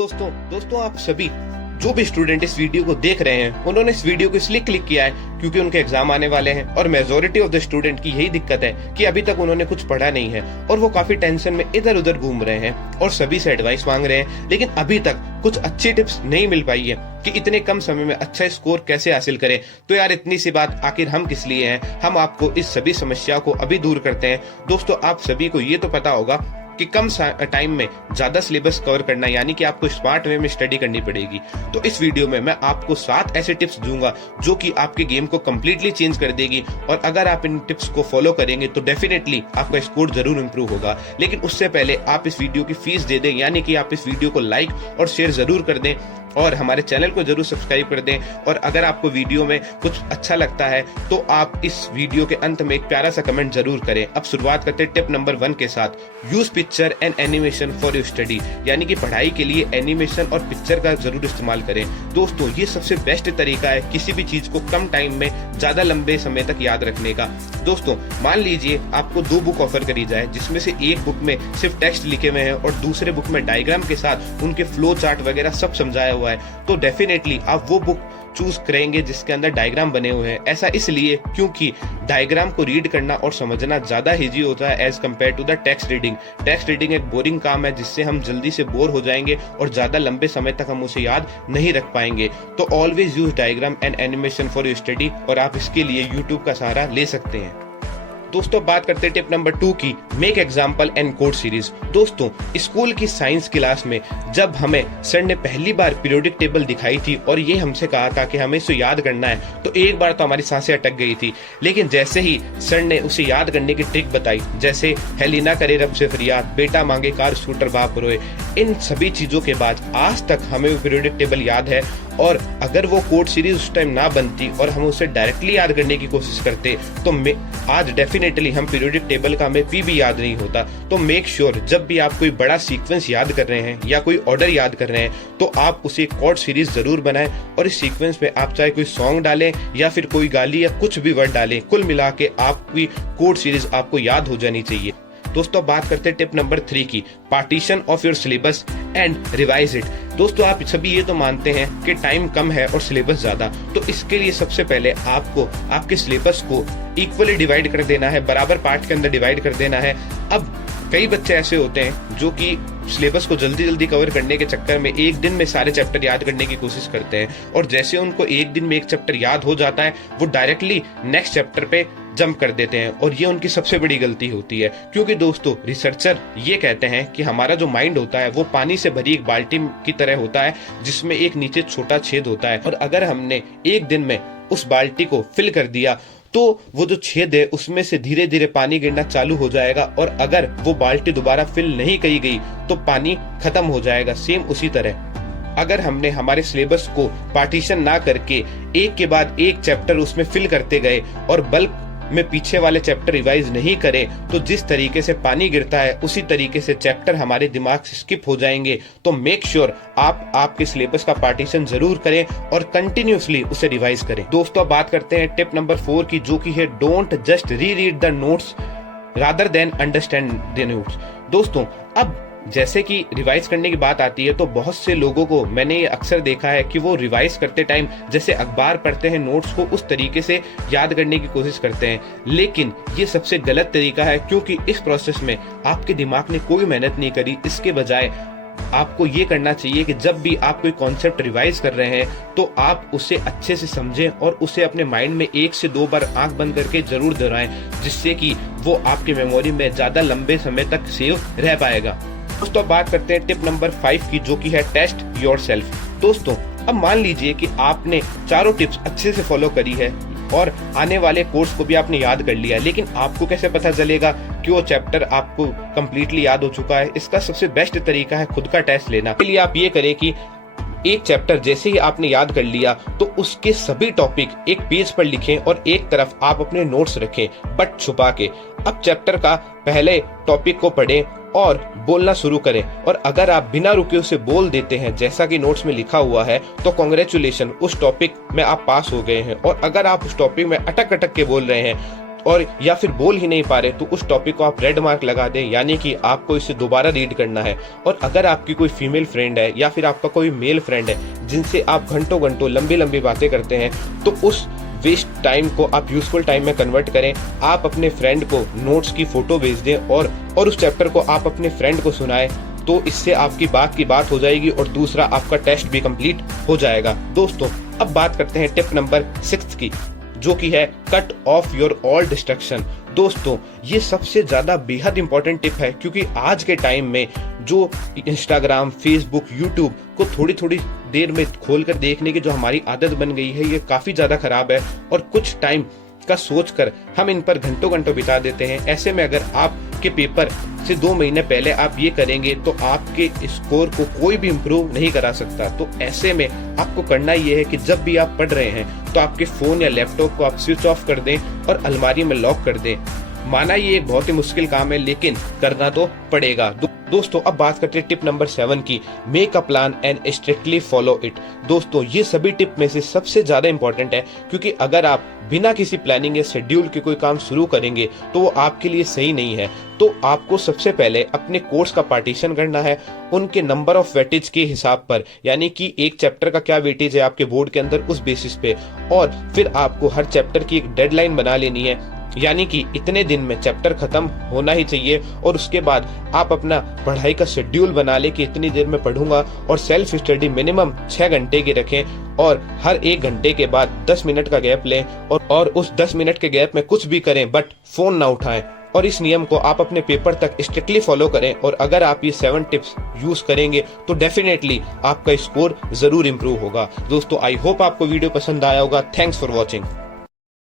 दोस्तों आप सभी जो भी स्टूडेंट इस वीडियो को देख रहे हैं उन्होंने इस वीडियो को इसलिए क्लिक किया है क्योंकि उनके एग्जाम आने वाले हैं और मेजोरिटी ऑफ द स्टूडेंट की यही दिक्कत है कि अभी तक उन्होंने कुछ पढ़ा नहीं है और वो काफी टेंशन में इधर उधर घूम रहे हैं और सभी से एडवाइस मांग रहे हैं, लेकिन अभी तक कुछ अच्छी टिप्स नहीं मिल पाई है कि इतने कम समय में अच्छा स्कोर कैसे हासिल करें। तो यार इतनी सी बात आखिर हम किस लिए हैं, हम आपको इस सभी समस्या को अभी दूर करते हैं। दोस्तों आप सभी को ये तो पता होगा कि कम टाइम में ज्यादा सिलेबस कवर करना यानी कि आपको स्मार्ट वे में स्टडी करनी पड़ेगी। तो इस वीडियो में मैं आपको 7 ऐसे टिप्स दूंगा जो कि आपके गेम को कम्प्लीटली चेंज कर देगी और अगर आप इन टिप्स को फॉलो करेंगे तो डेफिनेटली आपका स्कोर जरूर इंप्रूव होगा। लेकिन उससे पहले आप इस वीडियो की फीस दे दें, यानी कि आप इस वीडियो को लाइक और शेयर जरूर कर दें और हमारे चैनल को जरूर सब्सक्राइब कर दें। और अगर आपको वीडियो में कुछ अच्छा लगता है तो आप इस वीडियो के अंत में एक प्यारा सा कमेंट जरूर करें। अब शुरुआत करते हैं टिप नंबर 1 के साथ, use picture and animation for your study, यानी कि पढ़ाई के लिए एनिमेशन और पिक्चर का जरूर इस्तेमाल करें। दोस्तों ये सबसे बेस्ट तरीका है किसी भी चीज को कम टाइम में ज्यादा लंबे समय तक याद रखने का। दोस्तों मान लीजिए आपको 2 बुक ऑफर करी जाए जिसमें से एक बुक में सिर्फ टेक्स्ट लिखे हुए हैं और दूसरे बुक में डायग्राम के साथ उनके फ्लो चार्ट वगैरह सब समझाया हुआ है, तो डेफिनेटली आप वो बुक चूज करेंगे जिसके अंदर डायग्राम बने हुए हैं। ऐसा इसलिए क्योंकि डायग्राम को रीड करना और समझना ज्यादा इजी होता है as compare to the text reading. Text reading एक बोरिंग काम है जिससे हम जल्दी से बोर हो जाएंगे और ज्यादा लंबे समय तक हम उसे याद नहीं रख पाएंगे। तो always use diagram and animation for your study और आप इसके लिए यूट्यूब का सहारा ले सकते हैं। दोस्तों बात करते हैं टिप नंबर 2 की, make example and code series. दोस्तों स्कूल की साइंस क्लास में जब हमें सर ने पहली बार पीरियोडिक टेबल दिखाई थी और ये हमसे कहा था कि हमें इसे याद करना है, तो एक बार तो हमारी सांसें अटक गई थी। लेकिन जैसे ही सर ने उसे याद करने की ट्रिक बताई, जैसे हेलिना करे रब से फरियाद, बेटा मांगे कार स्कूटर बाप रोए, इन सभी चीजों के बाद आज तक हमें वो पीरियोडिक टेबल याद है। और अगर वो कोड सीरीज उस टाइम ना बनती और हम उसे डायरेक्टली याद करने की कोशिश करते तो आज डेफिनेटली हम पीरियोडिक टेबल का हमें पी भी याद नहीं होता। तो मेक श्योर जब भी आप कोई बड़ा सीक्वेंस याद कर रहे हैं या कोई ऑर्डर याद कर रहे हैं तो आप उसे कोड सीरीज जरूर बनाएं और इस सीक्वेंस में आप चाहे कोई सॉन्ग डालें या फिर कोई गाली या कुछ भी वर्ड डालें, कुल मिला के आपकी कोड सीरीज आपको याद हो जानी चाहिए। दोस्तों बात करते हैं टिप नंबर 3 की, partition of your syllabus and revise it. दोस्तों आप सभी ये तो मानते हैं कि टाइम कम है और सिलेबस ज्यादा, तो इसके लिए सबसे पहले आपको आपके सिलेबस को इक्वली डिवाइड कर देना है, बराबर पार्ट के अंदर डिवाइड कर देना है। अब कई बच्चे ऐसे होते हैं जो कि सिलेबस को जल्दी जल्दी कवर करने के चक्कर में एक दिन में सारे चैप्टर याद करने की कोशिश करते हैं और जैसे उनको एक दिन में एक चैप्टर याद हो जाता है वो डायरेक्टली नेक्स्ट चैप्टर पे जंप कर देते हैं और ये उनकी सबसे बड़ी गलती होती है। क्योंकि दोस्तों रिसर्चर ये कहते हैं कि हमारा जो माइंड होता है वो पानी से भरी एक बाल्टी की तरह होता है जिसमें एक नीचे छोटा छेद होता है, और अगर हमने एक दिन में उस बाल्टी को फिल कर दिया तो वो जो छेद है उसमें से धीरे धीरे पानी गिरना चालू हो जाएगा और अगर वो बाल्टी दोबारा फिल नहीं करी गई तो पानी खत्म हो जाएगा। सेम उसी तरह अगर हमने हमारे सिलेबस को पार्टीशन ना करके एक के बाद एक चैप्टर उसमें फिल करते गए और बल्क में पीछे वाले चैप्टर रिवाइज नहीं करें तो जिस तरीके से पानी गिरता है उसी तरीके से चैप्टर हमारे दिमाग से स्किप हो जाएंगे। तो मेक श्योर आप आपके सिलेबस का पार्टीशन जरूर करें और कंटिन्यूसली उसे रिवाइज करें। दोस्तों बात करते हैं टिप नंबर 4 की, जो की है डोंट जस्ट री read the notes rather than understand the notes. दोस्तों अब जैसे कि रिवाइज करने की बात आती है तो बहुत से लोगों को मैंने ये अक्सर देखा है कि वो रिवाइज करते टाइम जैसे अखबार पढ़ते हैं नोट्स को उस तरीके से याद करने की कोशिश करते हैं, लेकिन ये सबसे गलत तरीका है क्योंकि इस प्रोसेस में आपके दिमाग ने कोई मेहनत नहीं करी। इसके बजाय आपको ये करना चाहिए कि जब भी आप कोई कॉन्सेप्ट रिवाइज कर रहे हैं तो आप उसे अच्छे से समझें और उसे अपने माइंड में 1 से 2 बार आंख बंद करके जरूर दोहराएं, जिससे कि वो आपकी मेमोरी में ज्यादा लंबे समय तक सेव रह पाएगा। दोस्तों बात करते हैं टिप नंबर 5 की, जो की है टेस्ट योरसेल्फ। दोस्तों अब मान लीजिए कि आपने चारों टिप्स अच्छे से फॉलो करी है और आने वाले कोर्स को भी आपने याद कर लिया, लेकिन आपको कैसे पता चलेगा कि वो चैप्टर आपको कंप्लीटली याद हो चुका है? इसका सबसे बेस्ट तरीका है खुद का टेस्ट लेना। इसलिए आप ये करें कि एक चैप्टर जैसे ही आपने याद कर लिया तो उसके सभी टॉपिक एक पेज पर लिखें और एक तरफ आप अपने नोट्स रखें बट छुपा के। अब चैप्टर का पहले टॉपिक को पढ़ें और बोलना शुरू करें, और अगर आप बिना रुके उसे बोल देते हैं जैसा कि नोट्स में लिखा हुआ है तो कांग्रेचुलेशन, उस टॉपिक में आप पास हो गए हैं। और अगर आप उस टॉपिक में अटक अटक के बोल रहे हैं और या फिर बोल ही नहीं पा रहे तो उस टॉपिक को आप रेड मार्क लगा दें, यानी कि आपको इसे दोबारा रीड करना है। और अगर आपकी कोई फीमेल फ्रेंड है या फिर आपका कोई मेल फ्रेंड है जिनसे आप घंटों घंटों लंबी लंबी बातें करते हैं, तो उस वेस्ट टाइम को आप यूजफुल टाइम में कन्वर्ट करें। आप अपने फ्रेंड को नोट्स की फोटो भेज दें और उस चैप्टर को आप अपने फ्रेंड को सुनाएं, तो इससे आपकी बात हो जाएगी और दूसरा आपका टेस्ट भी कंप्लीट हो जाएगा। दोस्तों अब बात करते हैं टिप नंबर 6 की, जो कि है cut off your all distraction. दोस्तों ये सबसे ज्यादा बेहद इंपॉर्टेंट टिप है, क्योंकि आज के टाइम में जो इंस्टाग्राम, फेसबुक, यूट्यूब को थोड़ी थोड़ी देर में खोलकर देखने की जो हमारी आदत बन गई है, ये काफी ज्यादा खराब है और कुछ टाइम का सोचकर हम इन पर घंटों घंटों बिता देते हैं। ऐसे में अगर आपके पेपर से 2 महीने पहले आप ये करेंगे तो आपके स्कोर को कोई भी इम्प्रूव नहीं करा सकता। तो ऐसे में आपको करना ये है कि जब भी आप पढ़ रहे हैं तो आपके फोन या लैपटॉप को आप स्विच ऑफ कर दें और अलमारी में लॉक कर दें। माना ये एक बहुत ही मुश्किल काम है, लेकिन करना तो पड़ेगा। दोस्तों अब बात करते हैं टिप नंबर 7 की, make a plan and strictly follow it. दोस्तों ये सभी टिप में से सबसे ज्यादा इंपॉर्टेंट है, क्योंकि अगर आप बिना किसी प्लानिंग या शेड्यूल के कोई काम शुरू करेंगे तो वो आपके लिए सही नहीं है। तो आपको सबसे पहले अपने कोर्स का पार्टीशन करना है उनके नंबर ऑफ वेटेज के हिसाब पर, यानी कि एक चैप्टर का क्या वेटेज है आपके बोर्ड के अंदर उस बेसिस पे, और फिर आपको हर चैप्टर की एक डेडलाइन बना लेनी है, यानी कि इतने दिन में चैप्टर खत्म होना ही चाहिए। और उसके बाद आप अपना पढ़ाई का शेड्यूल बना ले कि इतनी देर में पढ़ूंगा, और सेल्फ स्टडी मिनिमम 6 घंटे की रखें और हर 1 घंटे के बाद 10 मिनट का गैप लें और उस 10 मिनट के गैप में कुछ भी करें बट फोन ना उठाएं। और इस नियम को आप अपने पेपर तक स्ट्रिक्टली फॉलो करें, और अगर आप ये 7 टिप्स यूज करेंगे तो डेफिनेटली आपका स्कोर जरूर इंप्रूव होगा। दोस्तों आई होप आपको वीडियो पसंद आया होगा। Thanks for watching.